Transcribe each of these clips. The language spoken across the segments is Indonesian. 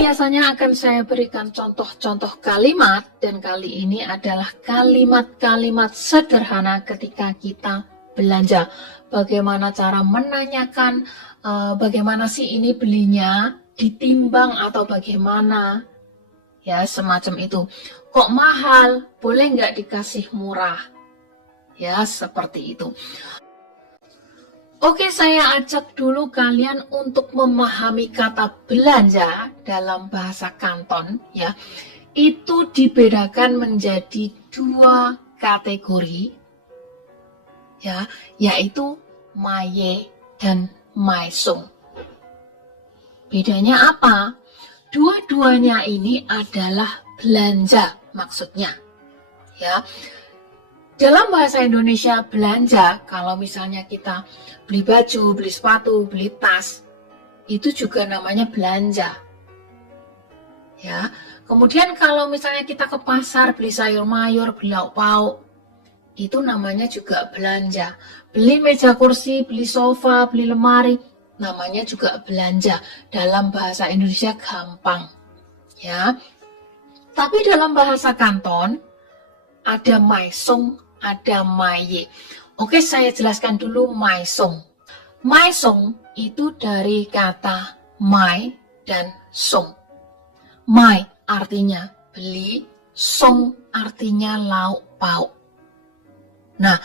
biasanya akan saya berikan contoh-contoh kalimat, dan kali ini adalah kalimat-kalimat sederhana ketika kita belanja. Bagaimana cara menanyakan, bagaimana sih ini belinya, ditimbang atau bagaimana, ya semacam itu. Kok mahal, boleh nggak dikasih murah, ya seperti itu. Oke, saya ajak dulu kalian untuk memahami kata belanja dalam bahasa Kanton, ya. Itu dibedakan menjadi 2 kategori, ya, yaitu maye dan maisong. Bedanya apa? Dua-duanya ini adalah belanja maksudnya, ya. Dalam bahasa Indonesia belanja, kalau misalnya kita beli baju, beli sepatu, beli tas, itu juga namanya belanja. Ya. Kemudian kalau misalnya kita ke pasar beli sayur mayur, beli lauk pauk, itu namanya juga belanja. Beli meja kursi, beli sofa, beli lemari, namanya juga belanja. Dalam bahasa Indonesia gampang. Ya. Tapi dalam bahasa Kanton ada maisong, ada maye. Oke, saya jelaskan dulu maisong. Maisong itu dari kata mai dan song. Mai artinya beli, song artinya lauk pauk. Nah,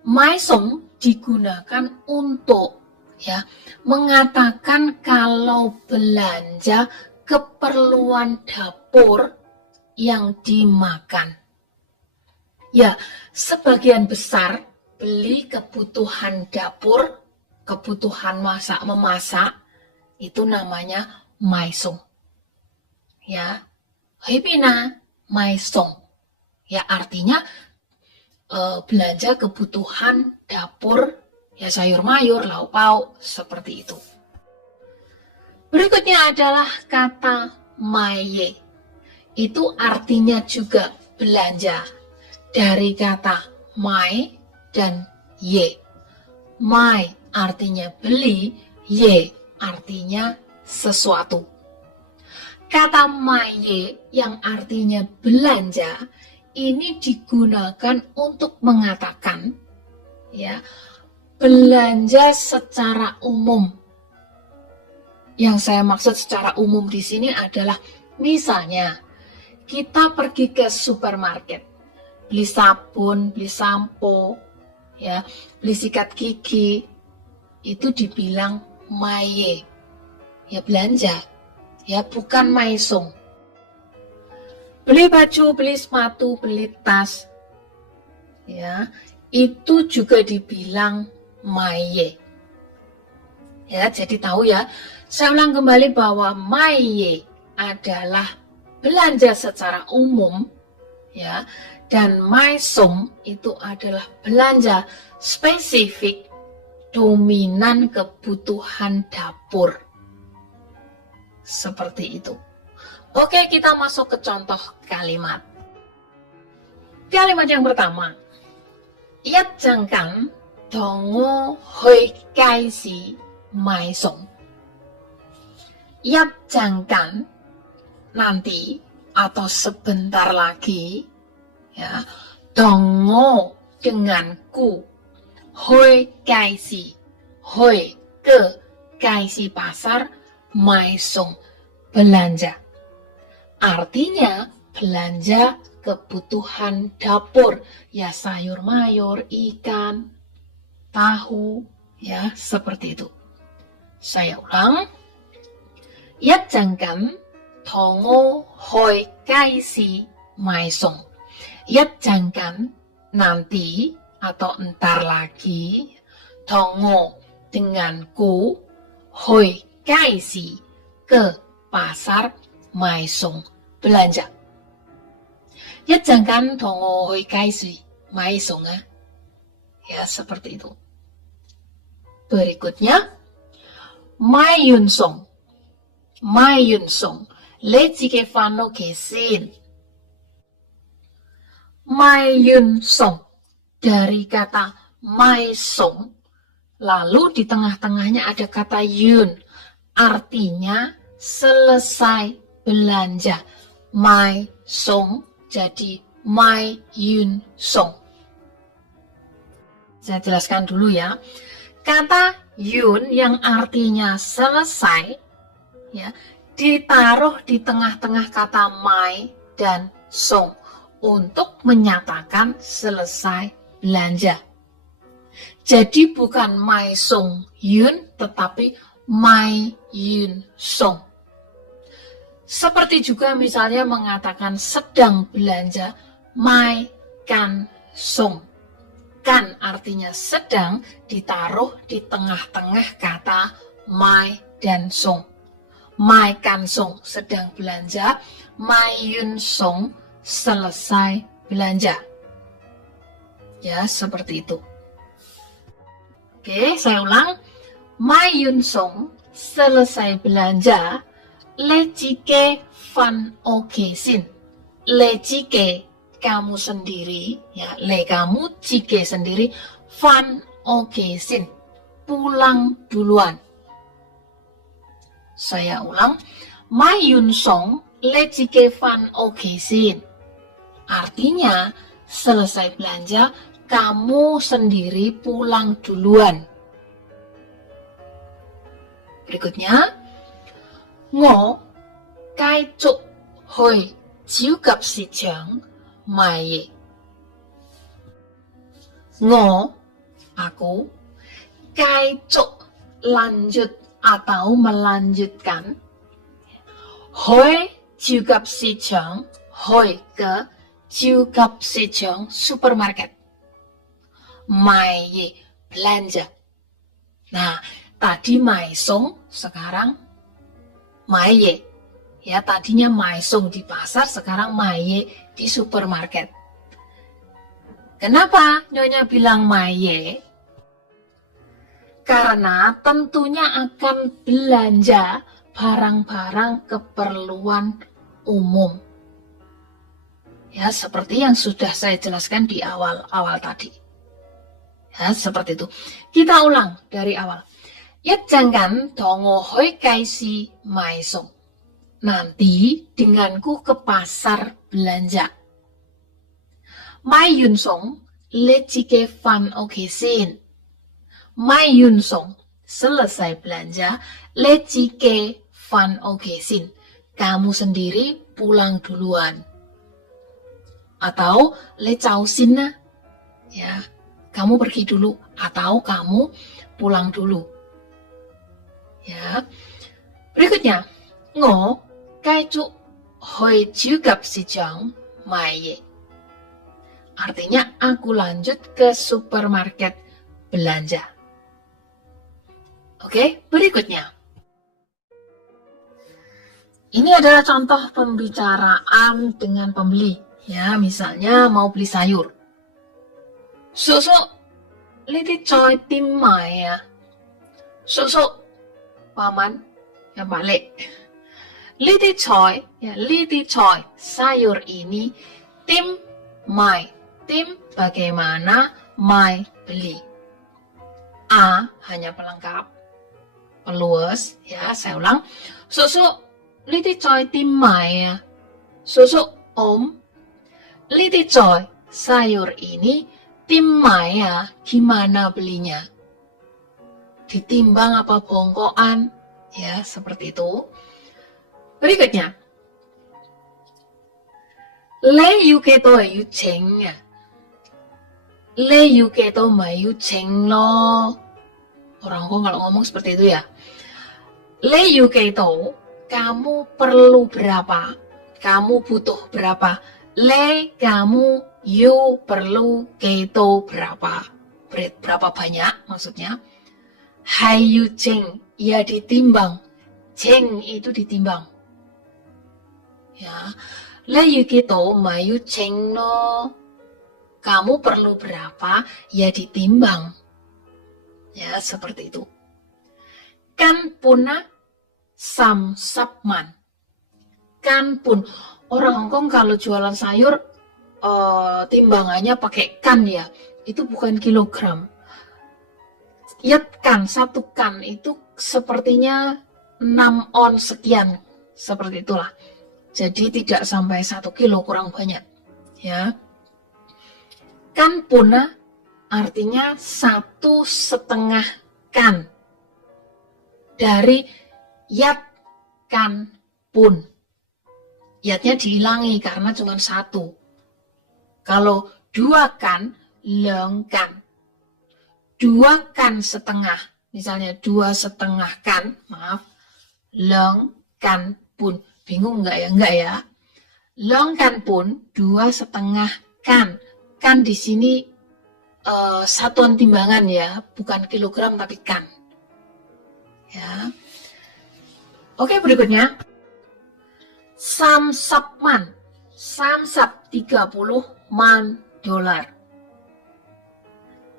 maisong digunakan untuk ya mengatakan kalau belanja keperluan dapur yang dimakan. Ya, sebagian besar beli kebutuhan dapur, kebutuhan memasak, itu namanya maisong. Ya, hepina maisong. Ya, artinya belanja kebutuhan dapur, ya sayur mayur, lauk pauk, seperti itu. Berikutnya adalah kata maye. Itu artinya juga belanja. Dari kata mai dan ye. Mai artinya beli, ye artinya sesuatu. Kata maye yang artinya belanja ini digunakan untuk mengatakan ya belanja secara umum. Yang saya maksud secara umum di sini adalah misalnya kita pergi ke supermarket, beli sabun, beli sampo, ya, beli sikat gigi, itu dibilang maye, ya belanja, ya bukan maisong. Beli baju, beli sepatu, beli tas, ya itu juga dibilang maye. Ya, jadi tahu ya. Saya ulang kembali bahwa maye adalah belanja secara umum, ya. Dan maisong itu adalah belanja spesifik dominan kebutuhan dapur. Seperti itu. Oke, kita masuk ke contoh kalimat. Kalimat yang pertama. Yat jangkan dongo hoi kaisi maisong. Yat jangkan nanti atau sebentar lagi. Ya, dongo denganku, hoi kaisi, hoi ke kaisi pasar, maisong belanja. Artinya belanja kebutuhan dapur, ya sayur mayur, ikan, tahu, ya seperti itu. Saya ulang, ya jangan dongo hoi kaisi maisong. Ya jangan nanti atau entar lagi, dongo denganku, hoi kaisi ke pasar maisong belanja. Ya jangan dongo hoi kaisi maisong ya seperti itu. Berikutnya mayunsong, mayunsong, lejike fano kesin. Mayunsong dari kata maisong, lalu di tengah-tengahnya ada kata yun, artinya selesai belanja. My song jadi my yun song. Saya jelaskan dulu ya. Kata yun yang artinya selesai ya, ditaruh di tengah-tengah kata my dan song untuk menyatakan selesai belanja. Jadi bukan my song yun tetapi my yun song. Seperti juga misalnya mengatakan sedang belanja, my kan song. Kan artinya sedang ditaruh di tengah-tengah kata my dan song. My kan song sedang belanja, my yun song selesai belanja. Ya, seperti itu. Oke, saya ulang. My yun song selesai belanja. Le jike fan okesin. Le jike kamu sendiri, ya, le kamu, jike sendiri, fan okesin. Pulang duluan. Saya ulang. My yun song le jike fan okesin. Artinya, selesai belanja, kamu sendiri pulang duluan. Berikutnya, Ngo cai chúc hồi chiếu cập thị trường mai. Ngo, aku, cai chúc lanjut atau melanjutkan. Hồi chiếu cập thị trường, hồi ke chiếu cập thị trường supermarket. Mai belanja. Nah, tadi mai song, sekarang Maye, ya tadinya maisong di pasar, sekarang maye di supermarket. Kenapa Nyonya bilang maye? Karena tentunya akan belanja barang-barang keperluan umum. Ya, seperti yang sudah saya jelaskan di awal-awal tadi. Ya, seperti itu. Kita ulang dari awal. Jangan dongo hoi kaisi maisong. Nanti denganku ke pasar belanja. Mai yun song le jike fan okesin. Mai yun song selesai belanja le jike fan okesin. Kamu sendiri pulang duluan. Atau le causin na. Ya, kamu pergi dulu atau kamu pulang dulu. Ya. Berikutnya, ngo cai chúc hồi chiếu cập thị trường mai. Artinya aku lanjut ke supermarket belanja. Oke, berikutnya. Ini adalah contoh pembicaraan dengan pembeli. Ya, misalnya mau beli sayur. Susu, liti choi tim mai ya. Susu, paman, ya balik. Liti choi, ya liti choi, sayur ini tim mai. Tim bagaimana, mai beli. A hanya pelengkap, peluas, ya saya ulang. Susu, liti choi tim mai ya. Susu, om, liti choi, sayur ini tim mai ya, gimana belinya? Ditimbang apa bongkoan, ya seperti itu. Berikutnya, le yuke to yu cheng ya, le yuke to ma yu cheng lo. Orang Hong kalau ngomong seperti itu ya. Le yuke to, kamu perlu berapa? Kamu butuh berapa? Le kamu, yu perlu, keto berapa? Berapa banyak maksudnya? Hayu ceng, ya ditimbang. Ceng itu ditimbang. Ya, layu gitu, mayu ceng no. Kamu perlu berapa? Ya ditimbang. Ya, seperti itu. Kan puna sam sapman. Kan pun. Orang Hongkong kalau jualan sayur, timbangannya pakai kan ya. Itu bukan kilogram. Ya kan, satu kan itu sepertinya 6 on sekian. Seperti itulah. jadi tidak sampai 1 kilo, kurang banyak. Ya, kan puna artinya 1,5 kan. Dari yat kan pun. Yatnya dihilangi karena cuma 1. Kalau 2 kan, leng kan. 2 kan setengah. Misalnya 2,5 kan, maaf. Leng kan pun. Bingung enggak ya? Enggak ya. Leng kan pun 2,5 kan. Kan di sini satuan timbangan ya, bukan kilogram tapi kan. Ya. Oke, berikutnya. Samsap man. Samsap 30 man dolar.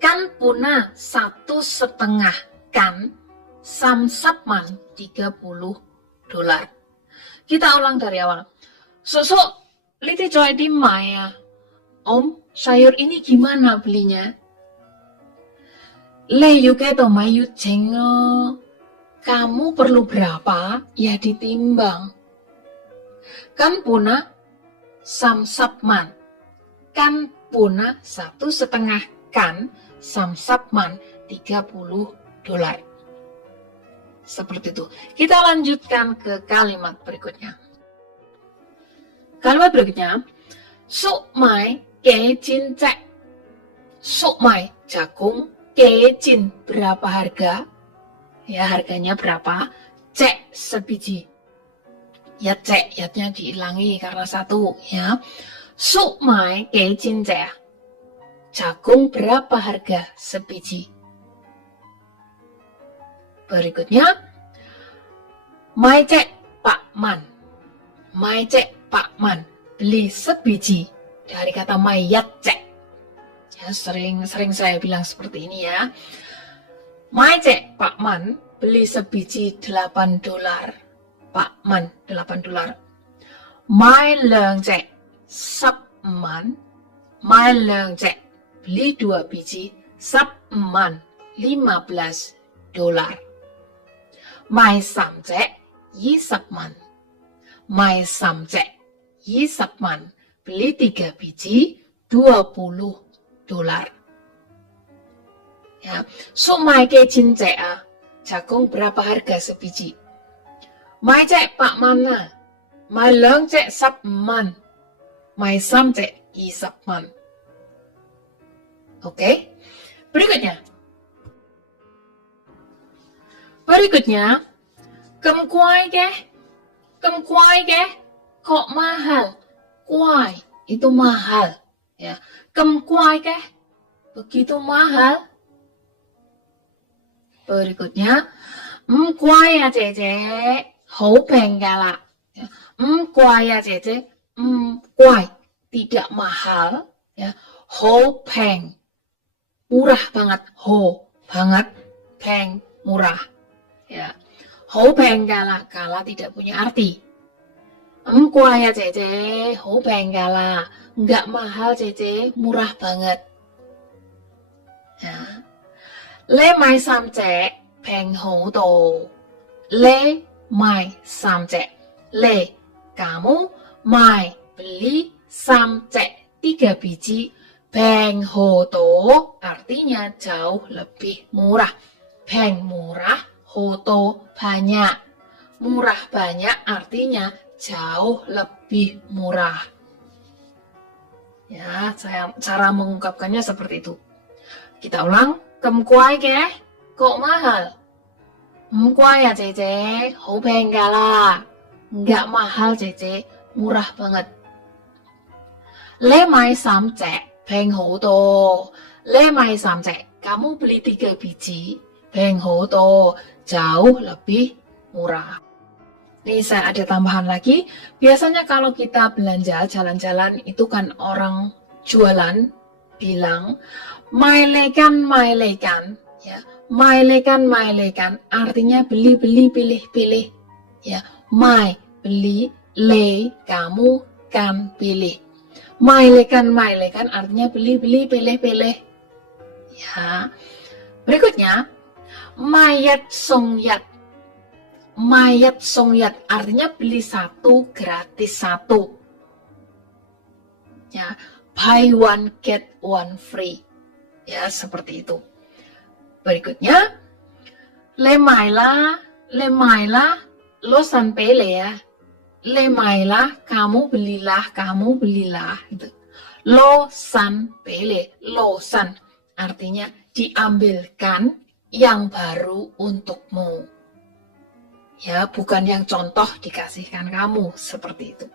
Kan puna 1,5 kan. Samsap man 30 dolar. Kita ulang dari awal. Susuk, liti coy di Maya. Om, sayur ini gimana belinya? Le yuke to mayu cengo. Kamu perlu berapa? Ya ditimbang. Kan puna samsap man. Kan puna 1,5 kan. Samsap man 30 dolar. Seperti itu. Kita lanjutkan ke kalimat berikutnya. Kalimat berikutnya. Sukmai kejin cek. Sukmai jagung kejin berapa harga? Ya, harganya berapa? Cek sebiji. Ya cek, yatnya dihilangi karena 1 ya. Sukmai kejin cek. Jagung berapa harga sebiji? Berikutnya, mai cek Pak Man. Mai cek Pak Man. Beli sebiji. Dari kata mayat cek. Ya, sering saya bilang seperti ini ya. Mai cek Pak Man. Beli sebiji 8 dolar. Pak Man 8 dolar. Mai leng cek sap man. Mai leng cek. Beli 2 biji sap man 15 dolar. Mai sam cek yisap man. Mai sam cek yisap man. Beli 3 biji 20 dolar. Ya, sukmai kejin cek jagung berapa harga sebiji? Mai cek Pak Mana. Mai leng cek sap man. Mai sam cek yisap man. Oke. Berikutnya. Kem kuai ke? Kem kuai ke? Kok mahal? Kuai itu mahal. Ya. Kem kuai ke? Begitu mahal. Berikutnya. Kuai ya cece. Hou peng gala. Ya. Kuai ya cece. Kuai. Tidak mahal. Ya. Hou peng. Murah banget. Ho. Banget. Peng. Murah. Ya. Hou peng gala. Gala tidak punya arti. Kuai ya cece. Hou peng gala. Enggak mahal cece. Murah banget. Ya. Le mai sam cek. Peng hou do. Le mai sam cek. Le. Kamu. Mai. Beli. Sam cek. 3 biji. Peng hou do. Artinya jauh lebih murah. Peng murah. Hou do banyak. Murah banyak artinya jauh lebih murah. Ya, cara mengungkapkannya seperti itu. Kita ulang. Kem kuai ke? Kok mahal? Kuai ya cece. Hou peng gala. Enggak mahal cece. Murah banget. Le mai sam cek. Peng hou do. Le mai sam cek. Kamu beli 3 biji. Peng hou do. Jauh lebih murah. Nih saya ada tambahan lagi. Biasanya kalau kita belanja jalan-jalan itu kan orang jualan bilang mailekan ya. Mailekan artinya beli pilih ya. Mai beli, le kamu, kan pilih. Mailekan artinya beli pilih ya. Berikutnya mayat songyat. mayat songyat, artinya beli satu gratis satu. Ya, buy one get one free. Ya, seperti itu. Berikutnya, lemaila, lo san pele ya. Lemaila, kamu belilah. Gitu. Lo san pele, lo san, artinya diambilkan yang baru untukmu. Ya, bukan yang contoh dikasihkan kamu, seperti itu.